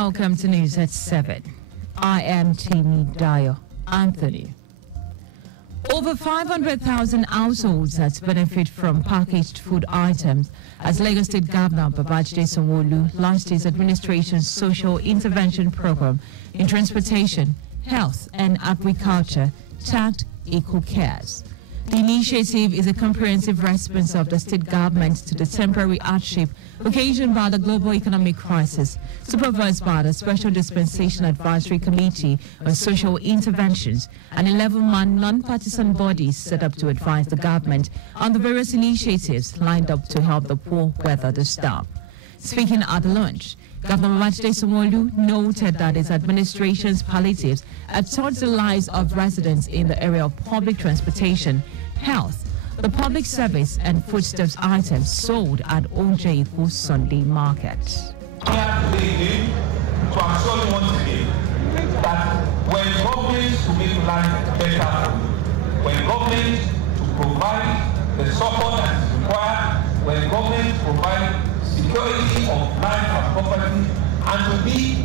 Welcome to News at 7. I am Team Dayo. Anthony. Over 500,000 households that benefit from packaged food items as Lagos State Governor Babajide Sanwo-Olu launched his administration's social intervention program in transportation, health and agriculture, tagged Eco Cares. The initiative is a comprehensive response of the state government to the temporary hardship occasioned by the global economic crisis, supervised by the Special Dispensation Advisory Committee on Social Interventions, an 11-man non-partisan body set up to advise the government on the various initiatives lined up to help the poor weather the storm. Speaking at the launch, Governor Babajide Sanwo-Olu noted that his administration's palliatives have touched the lives of residents in the area of public transportation, health, the public service and foodstuffs items sold at Onje Sunday Market. Here to assure you once again that when governments to make life better, when governments to provide the support that is required, when governments provide security of life and property, and to be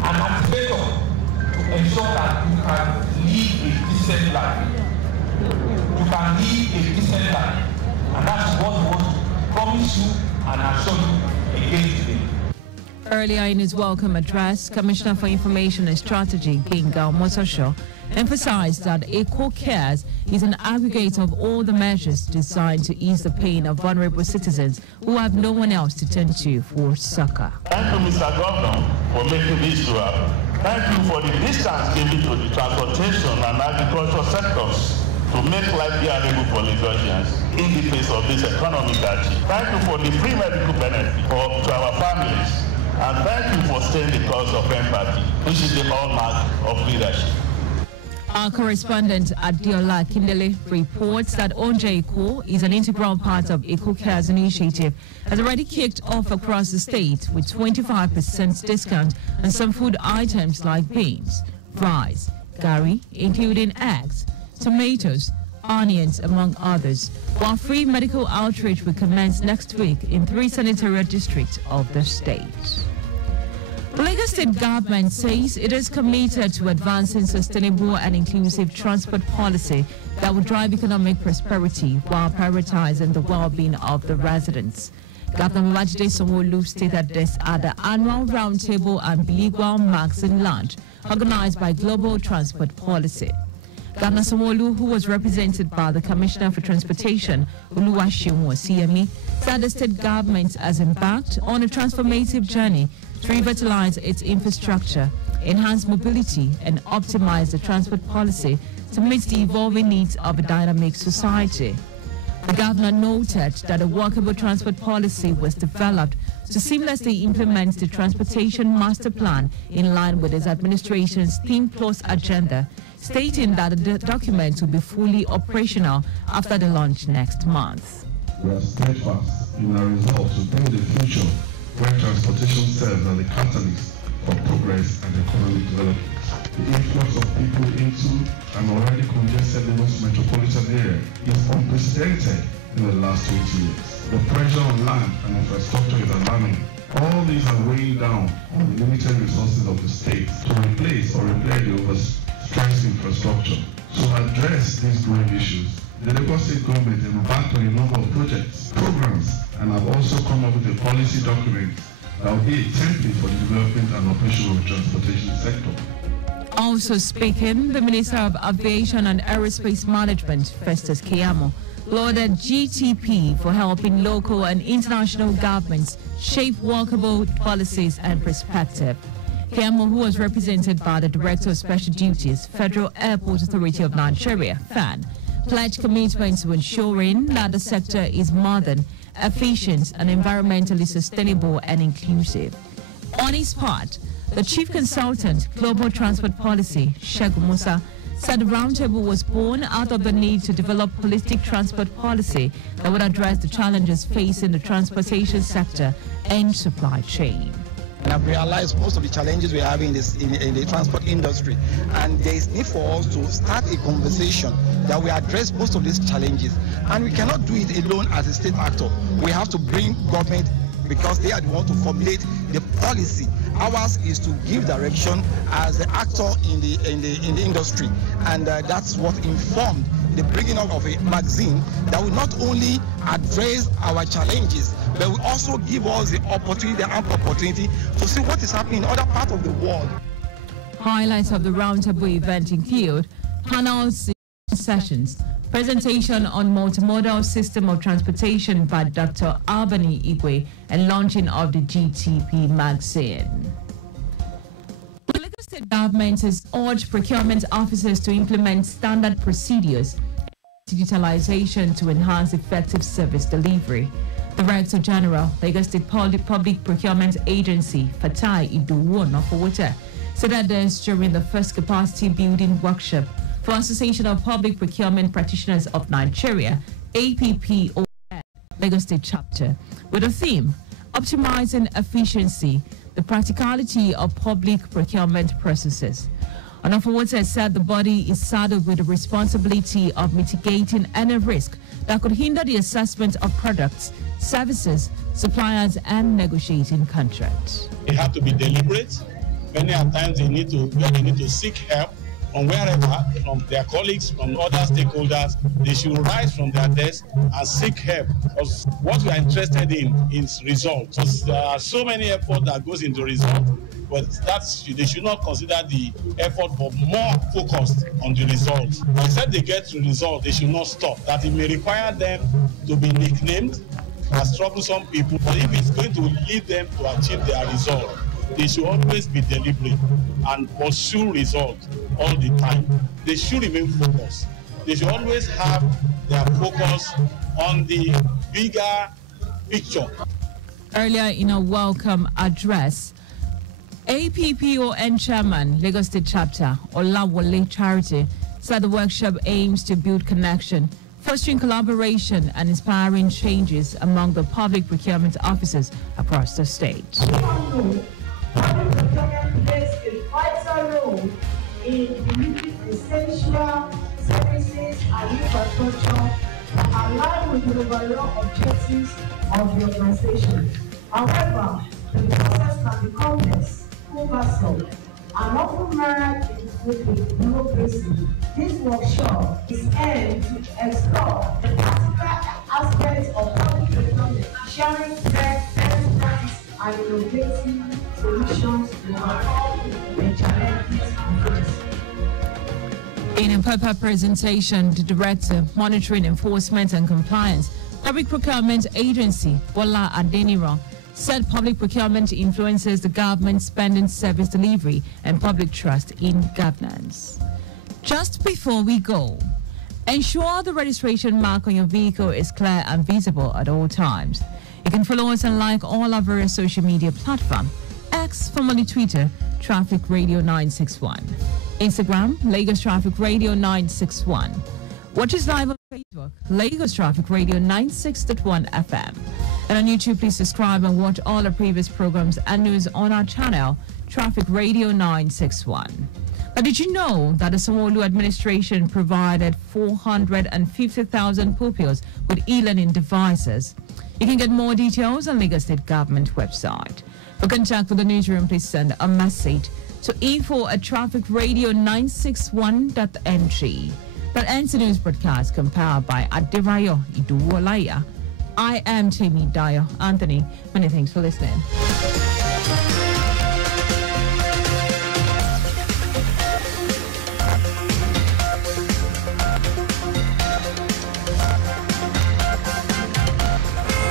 an activator to ensure that you can live a decent life. You can live a decent life. And that's what we want to promise you and assure you again today. Earlier in his welcome address, Commissioner for Information and Strategy, Bengal Motosho, emphasized that Eco Cares is an aggregate of all the measures designed to ease the pain of vulnerable citizens who have no one else to turn to for succor. Thank you, Mr. Governor, for making this to happen. Thank you for the distance given to the transportation and agricultural sectors to make life bearable for Lagosians in the face of this economic hardship. Thank you for the free medical benefit to our families. And thank you for staying the cause of empathy, which is the hallmark of leadership. Our correspondent Adiola Kindele reports that Onje Eco is an integral part of Eco Cares initiative, has already kicked off across the state with 25% discount on some food items like beans, rice, gari, including eggs, tomatoes, onions, among others, while free medical outreach will commence next week in 3 senatorial districts of the state. The Lagos State government says it is committed to advancing sustainable and inclusive transport policy that will drive economic prosperity while prioritizing the well-being of the residents. Governor Babajide Sanwo-Olu stated this at the annual roundtable and bilingual magazine launch organized by Global Transport Policy. Governor Sanwo-Olu, who was represented by the Commissioner for Transportation, Oluwaseun Osiyemi, said the state government has embarked on a transformative journey to revitalize its infrastructure, enhance mobility, and optimize the transport policy to meet the evolving needs of a dynamic society. The governor noted that a workable transport policy was developed to seamlessly implement the Transportation Master Plan in line with his administration's Think Plus agenda, stating that the document will be fully operational after the launch next month. We are steadfast in our resolve to bring the future where transportation serves as a catalyst for progress and economic development. The influx of people into an already congested Lagos metropolitan area is unprecedented in the last 20 years. The pressure on land and infrastructure is alarming. All these are weighing down on the limited resources of the state to replace or repair the overstressed infrastructure. To address these growing issues, the Lagos State government embarked on a number of projects, programs, and have also come up with a policy document that will be a template for the development and operation of the transportation sector. Also speaking, the Minister of Aviation and Aerospace Management, Festus Keyamo, lauded GTP for helping local and international governments shape workable policies and perspective. Keyamo, who was represented by the Director of Special Duties, Federal Airport Authority of Nigeria, FAN, pledged commitment to ensuring that the sector is modern, efficient, and environmentally sustainable and inclusive. On his part, the Chief Consultant, Global Transport Policy, Segun Musa, said the roundtable was born out of the need to develop holistic transport policy that would address the challenges facing the transportation sector and supply chain. I've realized most of the challenges we're having in the transport industry, and there is need for us to start a conversation that will address most of these challenges. And we cannot do it alone as a state actor. We have to bring government because they are the one to formulate the policy. Ours is to give direction as the actor in the industry, and that's what informed the bringing up of a magazine that will not only address our challenges, but will also give us the opportunity, the ample opportunity to see what is happening in other parts of the world. Highlights of the roundtable event include panels, sessions, presentation on multimodal system of transportation by Dr. Albany Igwe, and launching of the GTP magazine. The Lagos State government has urged procurement officers to implement standard procedures and digitalization to enhance effective service delivery. Director General, Lagos State Public Procurement Agency, Fatai Iduwo-Nofowota, said that this during the first capacity building workshop for Association of Public Procurement Practitioners of Nigeria, APPO, Lagos State Chapter, with the theme, Optimizing Efficiency, the Practicality of Public Procurement Processes. Onofowota said the body is saddled with the responsibility of mitigating any risk that could hinder the assessment of products, services, suppliers, and negotiating contracts. They have to be deliberate. Many times they need to seek help from wherever, from their colleagues, from other stakeholders. They should rise from their desk and seek help. Because what we are interested in is results. Because there are so many efforts that goes into results, but they should not consider the effort, but more focused on the results. Instead they get to the result, they should not stop. That it may require them to be nicknamed as troublesome people, but if it's going to lead them to achieve their result, they should always be deliberate and pursue results all the time. They should remain focused. They should always have their focus on the bigger picture. Earlier in a welcome address, APPON Chairman, Lagos State Chapter, Olawale Charity, said the workshop aims to build connection, fostering collaboration and inspiring changes among the public procurement officers across the state. Public procurement plays a vital role in delivering essential services and infrastructure that align with the overall objectives of the organization. However, the process can be complex, cumbersome, and often marred with bureaucracy. This workshop is aimed to explore the practical aspects of public procurement, sharing best practices and innovative solutions to overcome the challenges. In a paper presentation, the Director, Monitoring, Enforcement and Compliance, Public Procurement Agency, Bola Adeniro, said public procurement influences the government spending, service delivery, and public trust in governance. Just before we go, ensure the registration mark on your vehicle is clear and visible at all times. You can follow us and like all our various social media platforms. X, formerly Twitter, Traffic Radio 961. Instagram, Lagos Traffic Radio 961. Watch us live on Facebook, Lagos Traffic Radio 96.1 FM. And on YouTube, please subscribe and watch all our previous programs and news on our channel, Traffic Radio 961. But did you know that the Sanwo-Olu administration provided 450,000 pupils with e-learning devices? You can get more details on Lagos State Government website. For contact with the newsroom, please send a message to info@trafficradio961.ng. That ends the news broadcast compiled by Dayo Iduwo-Olaya. I am Dayo Anthony. Many thanks for listening.